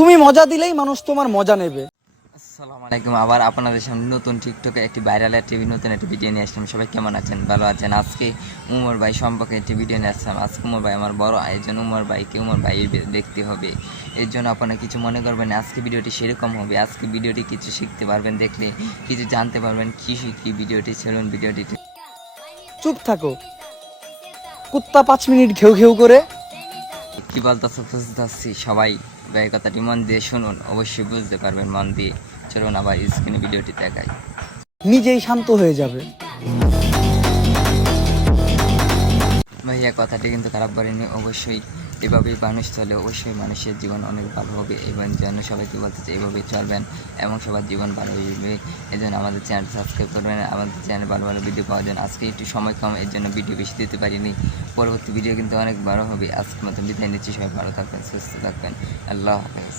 তুমি মজা দিলেই মানুষ তোমার মজা নেবে। আসসালামু আলাইকুম। আবার আপনাদের সামনে নতুন টিকটকে একটি ভাইরাল নতুন একটা ভিডিও নিয়ে আসলাম। সবাই কেমন আছেন? ভালো আছেন? আজকে উমর ভাই সম্পর্কে একটি ভিডিও নিয়ে আসলাম। আজকে উমর ভাই আমার বড়, এই জন্য উমর ভাই দেখতে হবে। এর জন্য আপনারা কিছু মনে করবেন না, আজকে ভিডিওটি সেরকম হবে। আজকে ভিডিওটি কিছু শিখতে পারবেন, দেখলে কিছু জানতে পারবেন। কি ভিডিওটি চলুন ভিডিওটি। চুপ থাকো, কুত্তা 5 মিনিট ঘেউ ঘেউ করে। কি বলতেছে বুঝতে পারছি। সবাই ভাই কথাটি মন দিয়ে শুনুন, অবশ্যই বুঝতে পারবেন মন দিয়ে। চলুন আবার স্ক্রিনে ভিডিওটি দেখাই। নিজেই শান্ত হয়ে যাবে। ভাইয়া কথাটি কিন্তু খারাপ বলেনি, অবশ্যই এভাবেই মানুষ চলে, অবশ্যই মানুষের জীবন অনেক ভালো হবে। এবং যেন সবাইকে বলতে চাই এভাবেই চলবেন এবং সবার জীবন ভালো হবে। এই জন্য আমাদের চ্যানেল সাবস্ক্রাইব করবেন, আমাদের চ্যানেল ভালো ভালো ভিডিও পাওয়ার জন্য। আজকে একটু সময় কম, এর জন্য ভিডিও বেশি দিতে পারিনি। পরবর্তী ভিডিও কিন্তু অনেক বড় হবে। আজকের মতো বিদায় নিচ্ছি। সবাই ভালো থাকবেন, সুস্থ থাকবেন। আল্লাহ হাফেজ।